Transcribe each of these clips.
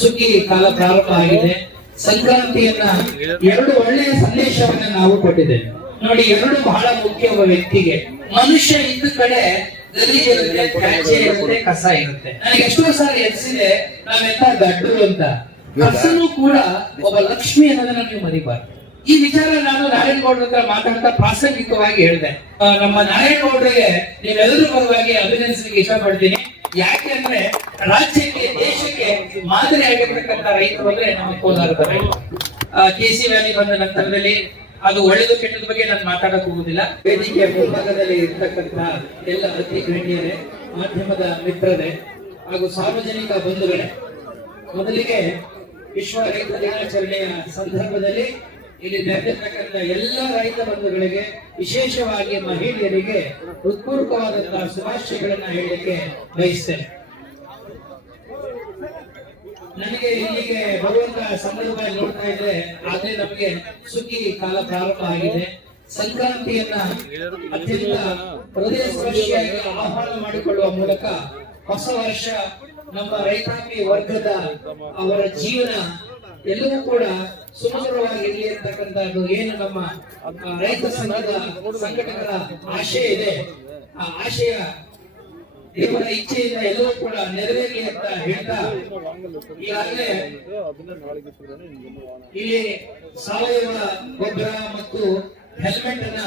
ಸುಗ್ಗಿ ಕಾಲ ಪ್ರಾರಂಭ ಆಗಿದೆ. ಸಂಕ್ರಾಂತಿಯನ್ನ ಎರಡು ಒಳ್ಳೆಯ ಸಂದೇಶವನ್ನ ನಾವು ಕೊಟ್ಟಿದ್ದೇವೆ ನೋಡಿ. ಎರಡು ಬಹಳ ಮುಖ್ಯ. ಒಬ್ಬ ವ್ಯಕ್ತಿಗೆ ಮನುಷ್ಯ ಇದ್ದ ಕಡೆ ಗಲೀಜಿರುತ್ತೆ, ತ್ಯಾಜ್ಯ ಇರುತ್ತೆ, ಕಸ ಇರುತ್ತೆ. ನನಗೆ ಎಷ್ಟೋ ಸಾರಿ ಎನಿಸಿದೆ ನಾವೆಂತ ದಡ್ಡರು ಅಂತ. ಕಸನೂ ಕೂಡ ಒಬ್ಬ ಲಕ್ಷ್ಮಿ ಅನ್ನೋದನ್ನ ನೀವು ಮರಿಬಾರ್ದು. ಈ ವಿಚಾರ ನಾನು ನಾರಾಯಣಗೌಡ್ರ ಹತ್ರ ಮಾತಾಡ್ತಾ ಪ್ರಾಸಂಗಿಕವಾಗಿ ಹೇಳಿದೆ. ನಮ್ಮ ನಾರಾಯಣಗೌಡರಿಗೆ ನೀವೆಲ್ಲರೂ ಪರವಾಗಿ ಅಭಿನಂದಿಸಲಿಕ್ಕೆ ಇಷ್ಟಪಡ್ತೀನಿ. ಯಾಕೆ ಅಂದ್ರೆ ರಾಜ್ಯಕ್ಕೆ, ದೇಶಕ್ಕೆ ಮಾದರಿ ಆಗಿರ್ತಕ್ಕಂಥ ರೈತರು ಅಂದ್ರೆ ನಮ್ಮ ಕೋಲಾರದ ರೈತರು. ಕೆಸಿ ವ್ಯಾಲಿ ಬಂದ ನಂತರದಲ್ಲಿ ಅದು ಒಳ್ಳೆದು ಕೆಟ್ಟದ ಬಗ್ಗೆ ನಾನು ಮಾತಾಡಕ್ ಹೋಗುದಿಲ್ಲ. ವೇದಿಕೆಯ ಮುಂಭಾಗದಲ್ಲಿ ಇರ್ತಕ್ಕಂಥ ಎಲ್ಲ ಅತಿ ಗಣ್ಯರೇ, ಮಾಧ್ಯಮದ ಮಿತ್ರರೇ ಹಾಗೂ ಸಾರ್ವಜನಿಕ ಬಂಧುಗಳೇ, ಮೊದಲಿಗೆ ವಿಶ್ವ ರೈತ ದಿನಾಚರಣೆಯ ಸಂದರ್ಭದಲ್ಲಿ ಇಲ್ಲಿ ನೆರೆದಿರ್ತಕ್ಕಂಥ ಎಲ್ಲ ರೈತ ಬಂಧುಗಳಿಗೆ, ವಿಶೇಷವಾಗಿ ಮಹಿಳೆಯರಿಗೆ ಹೃತ್ಪೂರ್ವಕವಾದಂತಹ ಶುಭಾಶಯಗಳನ್ನ ಹೇಳಲಿಕ್ಕೆ ಬಯಸ್ತೇನೆ. ನನಗೆ ಇಲ್ಲಿಗೆ ಬರುವಂತಹ ಸಂದರ್ಭದಲ್ಲಿ ನೋಡ್ತಾ ಇದ್ರೆ ಆದ್ರೆ ನಮಗೆ ಸುಗ್ಗಿ ಕಾಲ ಪ್ರಾರಂಭ ಆಗಿದೆ. ಸಂಕ್ರಾಂತಿಯನ್ನ ಅತ್ಯಂತ ಹೃದಯ ಸ್ಪರ್ಶಿಯಾಗಿ ಆಹ್ವಾನ ಮಾಡಿಕೊಳ್ಳುವ ಮೂಲಕ ಹೊಸ ವರ್ಷ ನಮ್ಮ ರೈತಾಪಿ ವರ್ಗದ ಅವರ ಜೀವನ ಎಲ್ಲವೂ ಕೂಡ ಸುಮಧುರವಾಗಿರಲಿ ಅಂತಕ್ಕಂಥದ್ದು ಏನು ನಮ್ಮ ರೈತ ಸಂಘದ ಸಂಘಟಕರ ಆಶಯ ಇದೆ. ಆ ಆಶಯ ದೇವರ ಇಚ್ಛೆಯಿಂದ ಎಲ್ಲವೂ ಕೂಡ ನೆರವೇರಲಿ ಅಂತ ಹೇಳ್ತಾ, ಈಗಾಗಲೇ ಇಲ್ಲಿ ಸಾವಯವ ಗೊಬ್ಬರ ಮತ್ತು ಹೆಲ್ಮೆಟ್ ಅನ್ನ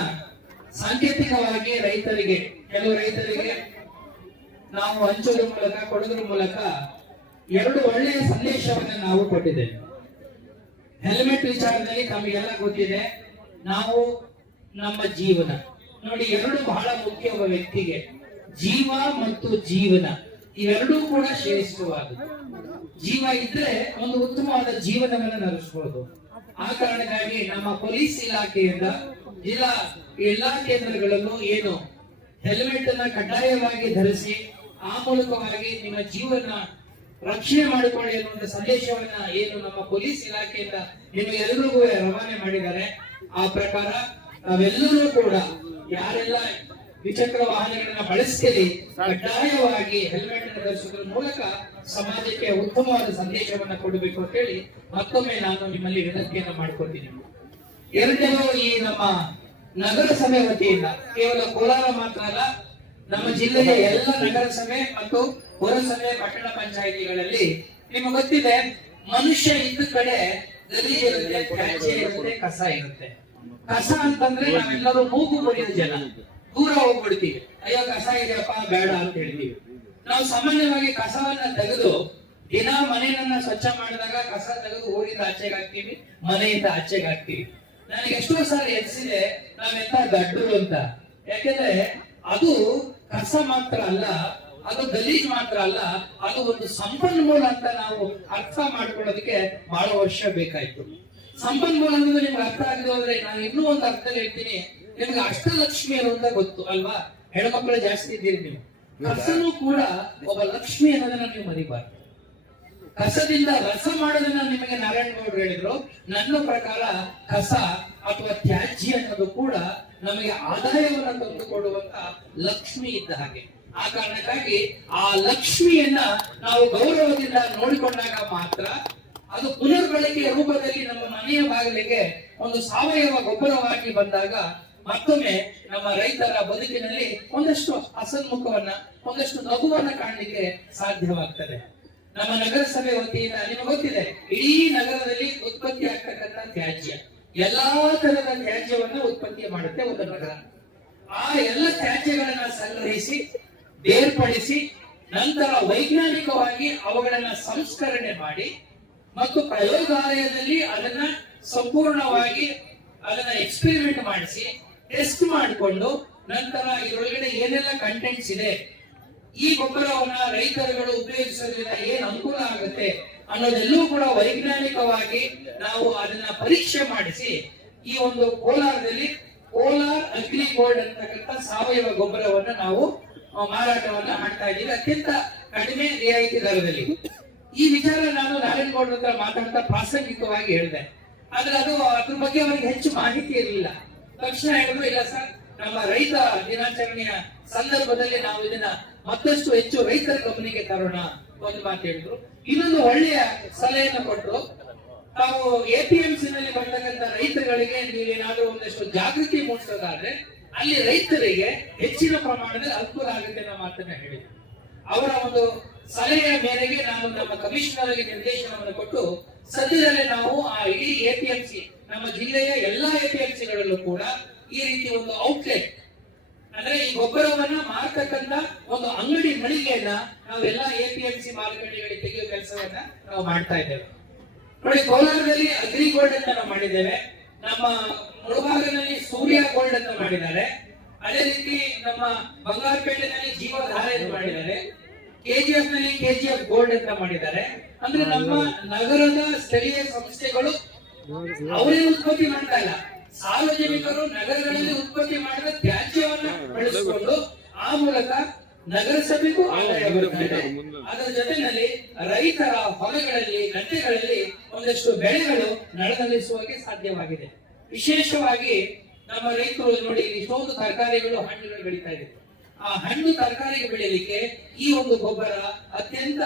ಸಾಂಕೇತಿಕವಾಗಿ ರೈತರಿಗೆ, ಕೆಲವು ರೈತರಿಗೆ ನಾವು ಹಂಚೋದ್ರ ಮೂಲಕ, ಕೊಡೋದ್ರ ಮೂಲಕ ಎರಡು ಒಳ್ಳೆಯ ಸಂದೇಶವನ್ನು ನಾವು ಕೊಟ್ಟಿದ್ದೇವೆ. ಹೆಲ್ಮೆಟ್ ವಿಚಾರದಲ್ಲಿ ತಮಗೆಲ್ಲ ಗೊತ್ತಿದೆ. ನಾವು ನಮ್ಮ ಜೀವನ ನೋಡಿ, ಎರಡು ಬಹಳ ಮುಖ್ಯ. ಒಬ್ಬ ವ್ಯಕ್ತಿಗೆ ಜೀವ ಮತ್ತು ಜೀವನ ಇವೆರಡೂ ಕೂಡ ಶ್ರೇಷ್ಠವಾದದ್ದು. ಜೀವ ಇದ್ರೆ ಒಂದು ಉತ್ತಮವಾದ ಜೀವನವನ್ನು ನಡೆಸಬಹುದು. ಆ ಕಾರಣಕ್ಕಾಗಿ ನಮ್ಮ ಪೊಲೀಸ್ ಇಲಾಖೆಯಿಂದ ಜಿಲ್ಲಾ ಎಲ್ಲಾ ಕೇಂದ್ರಗಳಲ್ಲೂ ಏನು ಹೆಲ್ಮೆಟ್ ಅನ್ನ ಕಡ್ಡಾಯವಾಗಿ ಧರಿಸಿ ಆ ಮೂಲಕವಾಗಿ ನಿಮ್ಮ ಜೀವನ ರಕ್ಷಣೆ ಮಾಡಿಕೊಳ್ಳಿ ಎನ್ನುವಂತ ಸಂದೇಶವನ್ನ ಏನು ನಮ್ಮ ಪೊಲೀಸ್ ಇಲಾಖೆಯಿಂದ ನಿಮಗೆಲ್ಲರಿಗೂ ರವಾನೆ ಮಾಡಿದ್ದಾರೆ. ಆ ಪ್ರಕಾರ ನಾವೆಲ್ಲರೂ ಕೂಡ ಯಾರೆಲ್ಲ ದ್ವಿಚಕ್ರ ವಾಹನಗಳನ್ನ ಬಳಸ್ತೀರಿ, ಕಡ್ಡಾಯವಾಗಿ ಹೆಲ್ಮೆಟ್ ಅನ್ನು ಧರಿಸುವುದರ ಮೂಲಕ ಸಮಾಜಕ್ಕೆ ಉತ್ತಮವಾದ ಸಂದೇಶವನ್ನ ಕೊಡಬೇಕು ಅಂತ ಹೇಳಿ ಮತ್ತೊಮ್ಮೆ ನಾನು ನಿಮ್ಮಲ್ಲಿ ವಿನಂತಿಯನ್ನ ಮಾಡ್ಕೊತೀನಿ. ಎರಡನೇದು, ಈ ನಮ್ಮ ನಗರಸಭೆ ವತಿಯಿಂದ ಕೇವಲ ಕೋಲಾರ ಮಾತ್ರ ಅಲ್ಲ, ನಮ್ಮ ಜಿಲ್ಲೆಯ ಎಲ್ಲ ನಗರಸಭೆ ಮತ್ತು ಪುರಸಭೆ, ಪಟ್ಟಣ ಪಂಚಾಯಿತಿಗಳಲ್ಲಿ ನಿಮಗೆ ಗೊತ್ತಿದೆ, ಮನುಷ್ಯ ಇದ್ದ ಕಡೆ ಗಲೀಜಿರುತ್ತೆ, ತ್ಯಾಜ್ಯ ಇರುತ್ತೆ, ಕಸ ಇರುತ್ತೆ. ಕಸ ಅಂತಂದ್ರೆ ನಾವೆಲ್ಲರೂ ಮೂಗು ಬಡಿಯೋ ಜನ, ದೂರ ಹೋಗ್ಬಿಡ್ತೀವಿ. ಅಯ್ಯೋ ಕಸ ಇದೆಯಪ್ಪ ಬೇಡ ಅಂತ ಹೇಳ್ತೀವಿ. ನಾವು ಸಾಮಾನ್ಯವಾಗಿ ಕಸವನ್ನ ತೆಗೆದು ದಿನ ಮನೆಯನ್ನ ಸ್ವಚ್ಛ ಮಾಡಿದಾಗ ಕಸ ತೆಗೆದು ಊರಿಂದ ಆಚೆಗೆ ಹಾಕ್ತೀವಿ, ಮನೆಯಿಂದ ಆಚೆಗೆ ಹಾಕ್ತೀವಿ. ನನಗೆ ಎಷ್ಟೋ ಸಾರಿ ಎನಿಸಿದೆ ನಾವೆಂತ ದಡ್ಡರು ಅಂತ. ಯಾಕೆಂದ್ರೆ ಅದು ಕಸ ಮಾತ್ರ ಅಲ್ಲ, ಅದು ಗಲೀಜ್ ಮಾತ್ರ ಅಲ್ಲ, ಅದು ಒಂದು ಸಂಪನ್ಮೂಲ ಅಂತ ನಾವು ಅರ್ಥ ಮಾಡ್ಕೊಳ್ಳೋದಕ್ಕೆ ಬಹಳ ವರ್ಷ ಬೇಕಾಯ್ತು. ಸಂಪನ್ಮೂಲ ಅನ್ನೋದು ನಿಮ್ಗೆ ಅರ್ಥ ಆಗದೆ ಹೋದ್ರೆ ನಾನು ಇನ್ನೂ ಒಂದು ಅರ್ಥ ಹೇಳ್ತೀನಿ. ನಿಮ್ಗೆ ಅಷ್ಟಲಕ್ಷ್ಮಿ ಅನ್ನೋದ ಗೊತ್ತು ಅಲ್ವಾ? ಹೆಣ್ಮಕ್ಳು ಜಾಸ್ತಿ ಇದ್ದೀರಿ ನೀವು. ಕಸನೂ ಕೂಡ ಒಬ್ಬ ಲಕ್ಷ್ಮಿ ಅನ್ನೋದನ್ನ ನೀವು ಮರಿಬಾರ್ದು. ಕಸದಿಂದ ರಸ ಮಾಡೋದನ್ನ ನಿಮಗೆ ನಾರಾಯಣಗೌಡರು ಹೇಳಿದ್ರು. ನನ್ನ ಪ್ರಕಾರ ಕಸ ಅಥವಾ ತ್ಯಾಜ್ಯ ಅನ್ನೋದು ಕೂಡ ನಮಗೆ ಆದಾಯವನ್ನು ತಂದುಕೊಡುವಂತ ಲಕ್ಷ್ಮಿ ಇದ್ದ ಹಾಗೆ. ಆ ಕಾರಣಕ್ಕಾಗಿ ಆ ಲಕ್ಷ್ಮಿಯನ್ನ ನಾವು ಗೌರವದಿಂದ ನೋಡಿಕೊಂಡಾಗ ಮಾತ್ರ ಅದು ಪುನರ್ಬಳಕೆಯ ರೂಪದಲ್ಲಿ ನಮ್ಮ ಮನೆಯ ಬಾಗಿಲಿಗೆ ಒಂದು ಸಾವಯವ ಗೊಬ್ಬರವಾಗಿ ಬಂದಾಗ ಮತ್ತೊಮ್ಮೆ ನಮ್ಮ ರೈತರ ಬದುಕಿನಲ್ಲಿ ಒಂದಷ್ಟು ಹಸನ್ಮುಖವನ್ನ, ಒಂದಷ್ಟು ನಗುವನ್ನ ಕಾಣಲಿಕ್ಕೆ ಸಾಧ್ಯವಾಗ್ತದೆ. ನಮ್ಮ ನಗರಸಭೆ ವತಿಯಿಂದ ನಿಮಗೆ ಗೊತ್ತಿದೆ, ಇಡೀ ನಗರದಲ್ಲಿ ಉತ್ಪತ್ತಿ ಆಗ್ತಕ್ಕಂಥ ತ್ಯಾಜ್ಯ, ಎಲ್ಲಾ ತರದ ತ್ಯಾಜ್ಯವನ್ನ ಉತ್ಪತ್ತಿ ಮಾಡುತ್ತೆ ಒಂದು ನಗರ. ಆ ಎಲ್ಲ ತ್ಯಾಜ್ಯಗಳನ್ನ ಸಂಗ್ರಹಿಸಿ, ಬೇರ್ಪಡಿಸಿ, ನಂತರ ವೈಜ್ಞಾನಿಕವಾಗಿ ಅವುಗಳನ್ನ ಸಂಸ್ಕರಣೆ ಮಾಡಿ ಮತ್ತು ಪ್ರಯೋಗಾಲಯದಲ್ಲಿ ಅದನ್ನ ಸಂಪೂರ್ಣವಾಗಿ ಅದನ್ನ ಎಕ್ಸ್ಪೆರಿಮೆಂಟ್ ಮಾಡಿಸಿ ಟೆಸ್ಟ್ ಮಾಡಿಕೊಂಡು ನಂತರ ಇದರೊಳಗಡೆ ಏನೆಲ್ಲ ಕಂಟೆಂಟ್ಸ್ ಇದೆ, ಈ ಗೊಬ್ಬರವನ್ನ ರೈತರುಗಳು ಉಪಯೋಗಿಸೋದ್ರಿಂದ ಏನ್ ಅನುಕೂಲ ಆಗುತ್ತೆ ಅನ್ನೋದೆಲ್ಲವೂ ಕೂಡ ವೈಜ್ಞಾನಿಕವಾಗಿ ನಾವು ಅದನ್ನ ಪರೀಕ್ಷೆ ಮಾಡಿಸಿ ಈ ಒಂದು ಕೋಲಾರದಲ್ಲಿ ಕೋಲಾರ್ ಅಗ್ರಿ ಗೋಲ್ಡ್ ಅಂತಕ್ಕಂಥ ಸಾವಯವ ಗೊಬ್ಬರವನ್ನ ನಾವು ಮಾರಾಟವನ್ನ ಮಾಡ್ತಾ ಇದ್ದೀವಿ, ಅತ್ಯಂತ ಕಡಿಮೆ ರಿಯಾಯಿತಿ ದರದಲ್ಲಿ. ಈ ವಿಚಾರ ನಾನು ನಾರಾಯಣಗೌಡ್ರ ಹತ್ರ ಮಾತಾಡ್ತಾ ಪ್ರಾಸಂಗಿಕವಾಗಿ ಹೇಳಿದೆ. ಆದ್ರೆ ಅದ್ರ ಬಗ್ಗೆ ಅವರಿಗೆ ಹೆಚ್ಚು ಮಾಹಿತಿ ಇರಲಿಲ್ಲ. ತಕ್ಷಣ ಹೇಳಿದ್ರು, ಇಲ್ಲ ಸರ್, ನಮ್ಮ ರೈತ ದಿನಾಚರಣೆಯ ಸಂದರ್ಭದಲ್ಲಿ ನಾವು ಇದನ್ನ ಮತ್ತಷ್ಟು ಹೆಚ್ಚು ರೈತರ ಗಮನಿಗೆ ತರೋಣ ಒಂದು ಮಾತು ಹೇಳಿದ್ರು. ಇನ್ನೊಂದು ಒಳ್ಳೆಯ ಸಲಹೆಯನ್ನು ಕೊಟ್ಟರು. ತಾವು ಎಪಿಎಂಸಿ ನಲ್ಲಿ ಬರ್ತಕ್ಕಂಥ ರೈತರಿಗೆ ನೀವೇನಾದ್ರೂ ಒಂದಷ್ಟು ಜಾಗೃತಿ ಮೂಡಿಸೋದಾದ್ರೆ ಅಲ್ಲಿ ರೈತರಿಗೆ ಹೆಚ್ಚಿನ ಪ್ರಮಾಣದಲ್ಲಿ ಅನುಕೂಲ ಆಗುತ್ತೆ ಅನ್ನೋ ಮಾತನ್ನ ಹೇಳಿದ್ರು. ಅವರ ಒಂದು ಸಲಹೆಯ ಮೇರೆಗೆ ನಾನು ನಮ್ಮ ಕಮಿಷನರ್ ಆಗಿ ನಿರ್ದೇಶನವನ್ನು ಕೊಟ್ಟು ಸದ್ಯದಲ್ಲೇ ನಾವು ಆ ಇಡೀ ಎಪಿಎಂಸಿ ನಮ್ಮ ಜಿಲ್ಲೆಯ ಎಲ್ಲಾ ಎಪಿಎಂಸಿಗಳಲ್ಲೂ ಕೂಡ ಈ ರೀತಿ ಒಂದು ಔಟ್ಲೆಟ್ ಅಂದ್ರೆ ಈ ಗೊಬ್ಬರವನ್ನ ಮಾರ್ತಕ್ಕಂತ ಒಂದು ಅಂಗಡಿ ಮಳಿಗೆಯನ್ನ ನಾವೆಲ್ಲಾ ಎಪಿಎಂಸಿ ಮಾರುಕಟ್ಟೆಗಳಿಗೆ ತೆಗೆಯುವ ಕೆಲಸವನ್ನ ನಾವು ಮಾಡ್ತಾ ಇದ್ದೇವೆ. ನೋಡಿ, ಕೋಲಾರದಲ್ಲಿ ಅಗ್ರಿ ಗೋಲ್ಡ್ ಅಂತ ನಾವು ಮಾಡಿದ್ದೇವೆ. ನಮ್ಮ ಮುಳಬಾಗಿಲಿನಲ್ಲಿ ಸೂರ್ಯ ಗೋಲ್ಡ್ ಅಂತ ಮಾಡಿದ್ದಾರೆ. ಅದೇ ರೀತಿ ನಮ್ಮ ಬಂಗಾರಪೇಟೆನಲ್ಲಿ ಜೀವಧಾರೆ ಅಂತ ಮಾಡಿದ್ದಾರೆ. ಕೆಜಿಎಫ್ ನಲ್ಲಿ ಕೆಜಿಎಫ್ ಗೋಲ್ಡ್ ಅಂತ ಮಾಡಿದ್ದಾರೆ. ಅಂದ್ರೆ ನಮ್ಮ ನಗರದ ಸ್ಥಳೀಯ ಸಂಸ್ಥೆಗಳು ಅವರೇ ಉತ್ಪತ್ತಿ ಮಾಡ್ತಾ ಇಲ್ಲ, ಸಾರ್ವಜನಿಕರು ನಗರಗಳಲ್ಲಿ ಉತ್ಪತ್ತಿ ಮಾಡಿದ ತ್ಯಾಜ್ಯವನ್ನ ಬಳಸಿಕೊಂಡು ಆ ಮೂಲಕ ನಗರಸಭೆಗೂ ಆದಾಯ ಬರುತ್ತದೆ. ಅದರ ಜೊತೆಯಲ್ಲಿ ರೈತರ ಹೊಲಗಳಲ್ಲಿ ಗದ್ದೆಗಳಲ್ಲಿ ಒಂದಷ್ಟು ಬೆಳೆಗಳು ನಡೆಸಲಿಸುವಕ್ಕೆ ಸಾಧ್ಯವಾಗಿದೆ. ವಿಶೇಷವಾಗಿ ನಮ್ಮ ರೈತರು ನೋಡಿ, ಇಷ್ಟೊಂದು ತರಕಾರಿಗಳು ಹಣ್ಣುಗಳು ಬೆಳೀತಾ ಇದೆ. ಆ ಹಣ್ಣು ತರಕಾರಿ ಬೆಳೆಯಲಿಕ್ಕೆ ಈ ಒಂದು ಗೊಬ್ಬರ ಅತ್ಯಂತ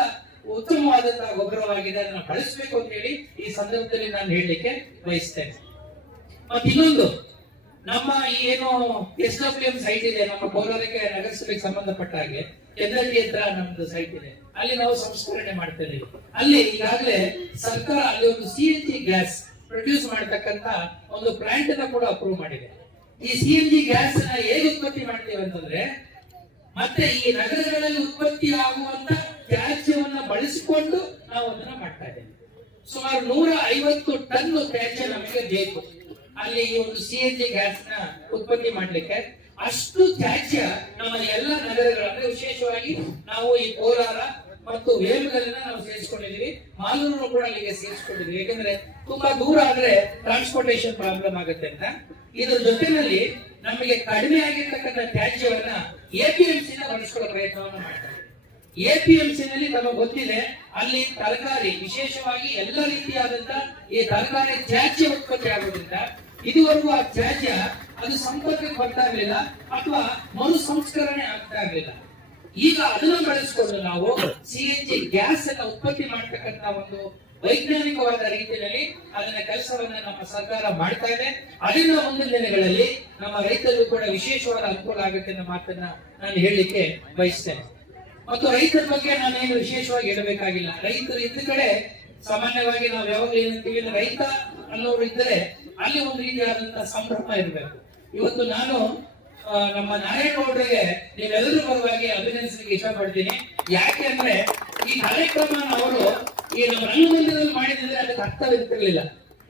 ಉತ್ತಮವಾದಂತಹ ಗೊಬ್ಬರವಾಗಿದೆ. ಅದನ್ನು ಬಳಸಬೇಕು ಅಂತ ಹೇಳಿ ಈ ಸಂದರ್ಭದಲ್ಲಿ ನಾನು ಹೇಳಲಿಕ್ಕೆ ಬಯಸ್ತೇನೆ. ಮತ್ತೆ ಇನ್ನೊಂದು, ನಮ್ಮ ಏನು SWM ಸೈಟ್ ಇದೆ, ನಮ್ಮ ಕೋಲಾರಕ್ಕೆ ನಗರಸಭೆಗೆ ಸಂಬಂಧಪಟ್ಟ ಹಾಗೆ ಎದ್ರಳ್ಳಿ ಹತ್ರ ನಮ್ದು ಸೈಟ್ ಇದೆ. ಅಲ್ಲಿ ನಾವು ಸಂಸ್ಕರಣೆ ಮಾಡ್ತಾ ಇದೀವಿ. ಅಲ್ಲಿ ಈಗಾಗಲೇ ಸರ್ಕಾರ ಅಲ್ಲಿ ಒಂದು CNG ಗ್ಯಾಸ್ ಪ್ರೊಡ್ಯೂಸ್ ಮಾಡತಕ್ಕಂತ ಒಂದು ಪ್ಲಾಂಟ್ ಅನ್ನ ಕೂಡ ಅಪ್ರೂವ್ ಮಾಡಿದೆ. ಈ CNG ಗ್ಯಾಸ್ ನ ಹೇಗೆ ಉತ್ಪತ್ತಿ ಮಾಡ್ತೇವೆ ಅಂತಂದ್ರೆ, ಮತ್ತೆ ಈ ನಗರಗಳಲ್ಲಿ ಉತ್ಪತ್ತಿ ಆಗುವಂತ ತ್ಯಾಜ್ಯವನ್ನ ಬಳಸಿಕೊಂಡು ನಾವು ಅದನ್ನ ಮಾಡ್ತಾ ಇದ್ದೇವೆ. ಸುಮಾರು 150 ಟನ್ ತ್ಯಾಜ್ಯ ನಮಗೆ ಬೇಕು ಅಲ್ಲಿ ಈ ಒಂದು CNG ಗ್ಯಾಸ್ ನ ಉತ್ಪತ್ತಿ ಮಾಡ್ಲಿಕ್ಕೆ. ಅಷ್ಟು ತ್ಯಾಜ್ಯ ನಮ್ಮ ಎಲ್ಲ ನಗರಗಳಲ್ಲಿ, ವಿಶೇಷವಾಗಿ ನಾವು ಈ ಕೋಲಾರ ಮತ್ತು ವೇಮಗಲ್ಲನ್ನ ನಾವು ಸೇರಿಸ್ಕೊಂಡಿದೀವಿ, ಮಾಲೂರು ಕೂಡ ಅಲ್ಲಿಗೆ ಸೇರಿಸ್ಕೊಂಡಿದೀವಿ. ಯಾಕಂದ್ರೆ ತುಂಬಾ ದೂರ ಆದ್ರೆ ಟ್ರಾನ್ಸ್ಪೋರ್ಟೇಶನ್ ಪ್ರಾಬ್ಲಮ್ ಆಗುತ್ತೆ ಅಂತ. ಇದ್ರ ಜೊತೆನಲ್ಲಿ ನಮಗೆ ಕಡಿಮೆ ಆಗಿರ್ತಕ್ಕಂಥ ತ್ಯಾಜ್ಯವನ್ನ ಎಪಿಎಂಸಿ ನ ಬಳಸ್ಕೊಳ್ಳೋ ಪ್ರಯತ್ನವನ್ನು ಮಾಡ್ತಾರೆ. ಎಪಿಎಂಸಿ ನಲ್ಲಿ ನಮಗೆ ಗೊತ್ತಿದೆ, ಅಲ್ಲಿ ತರಕಾರಿ ವಿಶೇಷವಾಗಿ ಎಲ್ಲ ರೀತಿಯಾದಂತ ಈ ತರಕಾರಿ ತ್ಯಾಜ್ಯ ಉತ್ಪತ್ತಿ ಆಗೋದ್ರಿಂದ ಇದುವರೆಗೂ ಆ ತ್ಯಾಜ್ಯ ಅದು ಸಂಪರ್ಕಕ್ಕೆ ಬರ್ತಾ ಇರಲಿಲ್ಲ ಅಥವಾ ಮರು ಸಂಸ್ಕರಣೆ ಆಗ್ತಾ ಇರಲಿಲ್ಲ. ಈಗ ಅದನ್ನು ಬಳಸಿಕೊಂಡು ನಾವು CNG ಗ್ಯಾಸ್ ಅನ್ನ ಉತ್ಪತ್ತಿ ಮಾಡತಕ್ಕಂತ ಒಂದು ವೈಜ್ಞಾನಿಕವಾದ ರೀತಿಯಲ್ಲಿ ಅದನ್ನ ಕೆಲಸವನ್ನ ನಮ್ಮ ಸರ್ಕಾರ ಮಾಡ್ತಾ ಇದೆ. ಅದರಿಂದ ಮುಂದಿನ ದಿನಗಳಲ್ಲಿ ನಮ್ಮ ರೈತರಿಗೂ ಕೂಡ ವಿಶೇಷವಾದ ಅನುಕೂಲ ಆಗುತ್ತೆ ಅನ್ನೋ ಮಾತನ್ನ ನಾನು ಹೇಳಲಿಕ್ಕೆ ಬಯಸ್ತೇನೆ. ಮತ್ತು ರೈತರ ಬಗ್ಗೆ ನಾನೇನು ವಿಶೇಷವಾಗಿ ಹೇಳಬೇಕಾಗಿಲ್ಲ. ರೈತರು ಇದ್ದ ಕಡೆ ಸಾಮಾನ್ಯವಾಗಿ ನಾವು ಯಾವಾಗ ಏನಂತೀವಿ, ರೈತ ಅನ್ನೋರು ಇದ್ದರೆ ಅಲ್ಲಿ ಒಂದು ರೀತಿಯಾದಂತಹ ಸಂಭ್ರಮ ಇರಬೇಕು. ಇವತ್ತು ನಾನು ನಮ್ಮ ನಾರಾಯಣಗೌಡರಿಗೆ ನೀವೆಲ್ಲರೂ ಪರವಾಗಿ ಅಭಿನಂದಿಸಲಿಕ್ಕೆ ಇಷ್ಟಪಡ್ತೀನಿ. ಯಾಕೆ ಅಂದ್ರೆ ಈ ಕಾರ್ಯಕ್ರಮ ಅವರು ಈ ನಮ್ಮ ರಂಗಮಂದಿರದಲ್ಲಿ ಮಾಡಿದ್ರೆ ಅದಕ್ಕೆ ಅರ್ಥವಿರ್ತಿರ್ಲಿಲ್ಲ.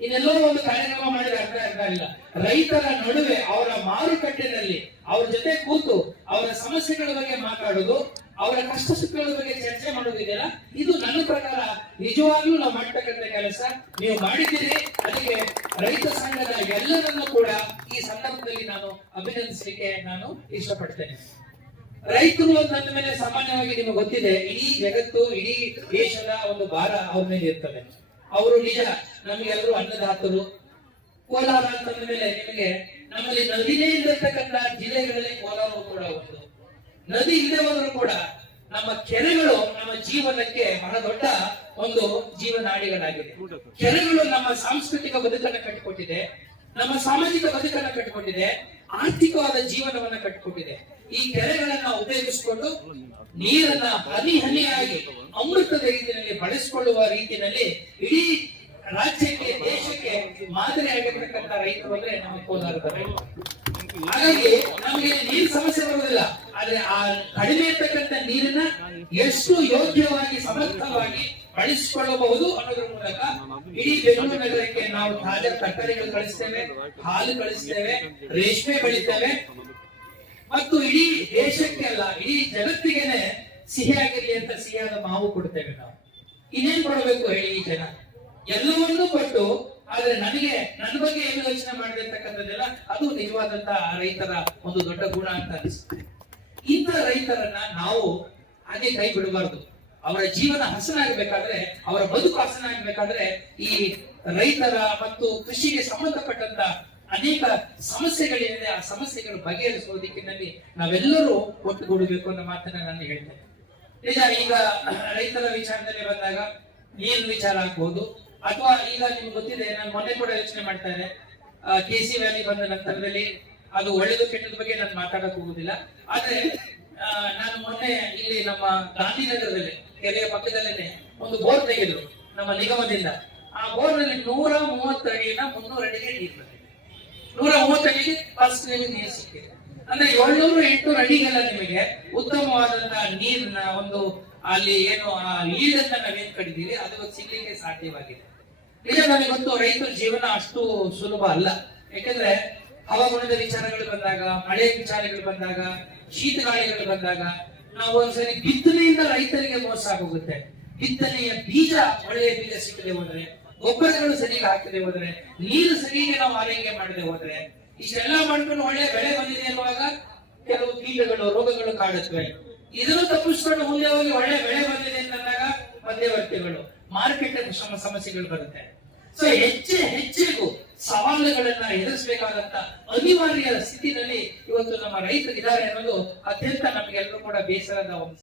ಇನ್ನೆಲ್ಲೋ ಒಂದು ಕಾರ್ಯಕ್ರಮ ಮಾಡಿದ್ರೆ ಅರ್ಥ ಆಗ್ತಾ ಇಲ್ಲ. ರೈತರ ನಡುವೆ ಅವರ ಮಾರುಕಟ್ಟೆನಲ್ಲಿ ಅವ್ರ ಜೊತೆ ಕೂತು ಅವರ ಸಮಸ್ಯೆಗಳ ಬಗ್ಗೆ ಮಾತಾಡೋದು, ಅವರ ಕಷ್ಟ ಸುಖಗಳ ಬಗ್ಗೆ ಚರ್ಚೆ ಮಾಡೋದಿದೆಯಲ್ಲ, ಇದು ನನ್ನ ಪ್ರಕಾರ ನಿಜವಾಗ್ಲೂ ನಾವು ಮಾಡ್ತಕ್ಕಂಥ ಕೆಲಸ. ನೀವು ಮಾಡಿದ್ದೀರಿ, ಅದಕ್ಕೆ ರೈತ ಸಂಘದ ಎಲ್ಲರನ್ನೂ ಕೂಡ ಈ ಸಂದರ್ಭದಲ್ಲಿ ನಾನು ಅಭಿನಂದಿಸಲಿಕ್ಕೆ ನಾನು ಇಷ್ಟಪಡ್ತೇನೆ. ರೈತರು ನನ್ನ ಮೇಲೆ ಸಾಮಾನ್ಯವಾಗಿ ನಿಮಗೆ ಗೊತ್ತಿದೆ, ಇಡೀ ಜಗತ್ತು ಇಡೀ ದೇಶದ ಒಂದು ಭಾರ ಅವ್ರ ಮೇಲೆ ಇರ್ತದೆ. ಅವರು ನಿಜ ನಮಗೆಲ್ಲರೂ ಅನ್ನದಾತರು. ಕೋಲಾರ ಅಂತಂದ ಮೇಲೆ ನಿಮಗೆ ನಮ್ಮಲ್ಲಿ ನದಿನೇ ಇರತಕ್ಕಂತ ಜಿಲ್ಲೆಗಳಲ್ಲಿ ಕೋಲಾರ ಕೂಡ ಒಂದು. ನದಿ ಇಲ್ಲದೆ ಹೋದ್ರು ಕೂಡ ನಮ್ಮ ಕೆರೆಗಳು ನಮ್ಮ ಜೀವನಕ್ಕೆ ಬಹಳ ದೊಡ್ಡ ಒಂದು ಜೀವನಾಡಿಗಳಾಗಿದೆ. ಕೆರೆಗಳು ನಮ್ಮ ಸಾಂಸ್ಕೃತಿಕ ಬದುಕನ್ನು ಕಟ್ಟಿಕೊಟ್ಟಿದೆ, ನಮ್ಮ ಸಾಮಾಜಿಕ ಬದುಕನ್ನು ಕಟ್ಟಿಕೊಟ್ಟಿದೆ, ಆರ್ಥಿಕವಾದ ಜೀವನವನ್ನ ಕಟ್ಟಿಕೊಟ್ಟಿದೆ. ಈ ಕೆರೆಗಳನ್ನ ಉಪಯೋಗಿಸಿಕೊಂಡು ನೀರನ್ನ ಹನಿ ಹನಿಯಾಗಿ ಅಮೃತದ ರೀತಿಯಲ್ಲಿ ಬಳಸಿಕೊಳ್ಳುವ ರೀತಿಯಲ್ಲಿ ಇಡೀ ರಾಜ್ಯಕ್ಕೆ, ದೇಶಕ್ಕೆ ಮಾದರಿಯಾಗಿರ್ತಕ್ಕಂಥ ರೈತರು ಅಂದ್ರೆ ನಮ್ಮ ಕೋಲಾರದ ರೈತರು. ಹಾಗಾಗಿ ನಮಗೆ ನೀರು ಸಮಸ್ಯೆ ಬರುವುದಿಲ್ಲ, ಆದ್ರೆ ಆ ಕಡಿಮೆ ಇರ್ತಕ್ಕಂಥ ನೀರನ್ನ ಎಷ್ಟು ಯೋಗ್ಯವಾಗಿ ಸಮರ್ಥವಾಗಿ ಬಳಸಿಕೊಳ್ಳಬಹುದು ಅನ್ನೋದ್ರ ಮೂಲಕ ಇಡೀ ಬೆಂಗಳೂರು ನಗರಕ್ಕೆ ನಾವು ತಾಜಾ ತರಕಾರಿಗಳು ಕಳಿಸ್ತೇವೆ, ಹಾಲು ಕಳಿಸ್ತೇವೆ, ರೇಷ್ಮೆ ಬೆಳಿತೇವೆ, ಮತ್ತು ಇಡೀ ದೇಶಕ್ಕೆ ಅಲ್ಲ ಇಡೀ ಜಗತ್ತಿಗೆನೆ ಸಿಹಿಯಾಗಿರ್ಲಿ ಅಂತ ಸಿಹಿಯಾದ ಮಾವು ಕೊಡ್ತೇವೆ. ನಾವು ಇನ್ನೇನ್ ಕೊಡಬೇಕು ಹೇಳಿ? ಈ ಜನ ಎಲ್ಲವನ್ನೂ ಕೊಟ್ಟು, ಆದ್ರೆ ನನಗೆ ನನ್ನ ಬಗ್ಗೆ ಏನು ಯೋಚನೆ ಮಾಡಿರ್ತಕ್ಕಂಥದ್ದೆಲ್ಲ ಅದು ನಿಜವಾದಂತಹ ರೈತರ ಒಂದು ದೊಡ್ಡ ಗುಣ ಅಂತ ಅನಿಸುತ್ತೆ. ಇಂಥ ರೈತರನ್ನ ನಾವು ಹಾಗೆ ಕೈ ಬಿಡಬಾರ್ದು. ಅವರ ಜೀವನ ಹಸನಾಗಬೇಕಾದ್ರೆ, ಅವರ ಬದುಕು ಹಸನಾಗಬೇಕಾದ್ರೆ ಈ ರೈತರ ಮತ್ತು ಕೃಷಿಗೆ ಸಂಬಂಧಪಟ್ಟಂತ ಅನೇಕ ಸಮಸ್ಯೆಗಳಿದೆ. ಆ ಸಮಸ್ಯೆಗಳು ಬಗೆಹರಿಸುವ ದಿಕ್ಕಿನಲ್ಲಿ ನಾವೆಲ್ಲರೂ ಒಟ್ಟುಗೂಡಬೇಕು ಅನ್ನೋ ಮಾತನ್ನ ನಾನು ಹೇಳ್ತೇನೆ. ನಿಜ, ಈಗ ರೈತರ ವಿಚಾರದಲ್ಲಿ ಬಂದಾಗ ನೀರಿನ ವಿಚಾರ ಆಗ್ಬಹುದು, ಅಥವಾ ಈಗ ನಿಮ್ಗೆ ಗೊತ್ತಿದೆ, ನಾನು ಮೊನ್ನೆ ಕೂಡ ಯೋಚನೆ ಮಾಡ್ತಾ ಇದ್ದೆ, KC ವ್ಯಾಲಿ ಬಂದ ನಂತರದಲ್ಲಿ ಅದು ಒಳ್ಳೆದು ಕೆಟ್ಟದ ಬಗ್ಗೆ ನಾನು ಮಾತಾಡಕ್ ಹೋಗುದಿಲ್ಲ. ಆದ್ರೆ ನಾನು ಮೊನ್ನೆ ಇಲ್ಲಿ ನಮ್ಮ ಗಾಂಧಿನಗರದಲ್ಲಿ ಕೆರೆಯ ಪಕ್ಕದಲ್ಲೇನೆ ಒಂದು ಬೋರ್ ತೆಗೆದ್ರು ನಮ್ಮ ನಿಗಮದಿಂದ. ಆ ಬೋರ್ ನಲ್ಲಿ 130 ಅಡಿಯಿಂದ 300 ಅಡಿಗೆ ನೀರು ಬಂದಿದೆ. 130 ಅಡಿಗೆ ಫಸ್ಟ್ ನಿಮಗೆ ನೀರು ಸಿಕ್ಕಿದೆ ಅಂದ್ರೆ 700-800 ಅಡಿಗೆಲ್ಲ ನಿಮಗೆ ಉತ್ತಮವಾದಂತಹ ನೀರಿನ ಒಂದು ಅಲ್ಲಿ ಏನು ಈಲ್ಡ್ ಅಂತ ನಾವೇನ್ ಕಡಿದೀವಿ ಅದು ಸಿಗ್ಲಿಕ್ಕೆ ಸಾಧ್ಯವಾಗಿದೆ. ನಿಜ, ನನಗೆ ಗೊತ್ತು ರೈತರ ಜೀವನ ಅಷ್ಟು ಸುಲಭ ಅಲ್ಲ. ಯಾಕಂದ್ರೆ ಹವಾಗುಣದ ವಿಚಾರಗಳು ಬಂದಾಗ, ಮಳೆ ವಿಚಾರಗಳು ಬಂದಾಗ, ಶೀತಗಾಳಿಗಳು ಬಂದಾಗ ನಾವು ಒಂದ್ಸರಿ ಬಿತ್ತನೆಯಿಂದ ರೈತರಿಗೆ ಮೋಸ ಆಗೋಗುತ್ತೆ. ಬಿತ್ತನೆಯ ಬೀಜ ಒಳ್ಳೆಯ ಬೀಜ ಸಿಕ್ಕದೆ ಹೋದ್ರೆ, ಗೊಬ್ಬರಗಳು ಸರಿಯಾಗಿ ಹಾಕದೆ ಹೋದ್ರೆ, ನೀರು ಸರಿಯಾಗಿ ನಾವು ಆರೈಕೆ ಮಾಡದೆ ಹೋದ್ರೆ, ಇಷ್ಟೆಲ್ಲ ಮಾಡ್ಕೊಂಡು ಒಳ್ಳೆ ಬೆಳೆ ಬಂದಿದೆ ಅನ್ನುವಾಗ ಕೆಲವು ಕೀಟಗಳು, ರೋಗಗಳು ಕಾಡುತ್ತವೆ. ಇದನ್ನು ತಪ್ಪಿಸ್ಕೊಂಡು ಮುಂದೆ ಹೋಗಿ ಒಳ್ಳೆ ಬೆಳೆ ಬಂದಿದೆ ಅಂತಂದಾಗ ಮಧ್ಯವರ್ತಿಗಳು, ಮಾರ್ಕೆಟ್ ಸಮಸ್ಯೆಗಳು ಬರುತ್ತೆ. ಸೊ ಹೆಚ್ಚಿಗೂ ಸವಾಲುಗಳನ್ನ ಎದುರಿಸಬೇಕಾದಂತ ಅನಿವಾರ್ಯ ಸ್ಥಿತಿನಲ್ಲಿ ಇವತ್ತು ನಮ್ಮ ರೈತರಿದ್ದಾರೆ ಅನ್ನೋದು ಅತ್ಯಂತ ನಮಗೆಲ್ಲರೂ ಕೂಡ ಬೇಸರದ ಒಂದು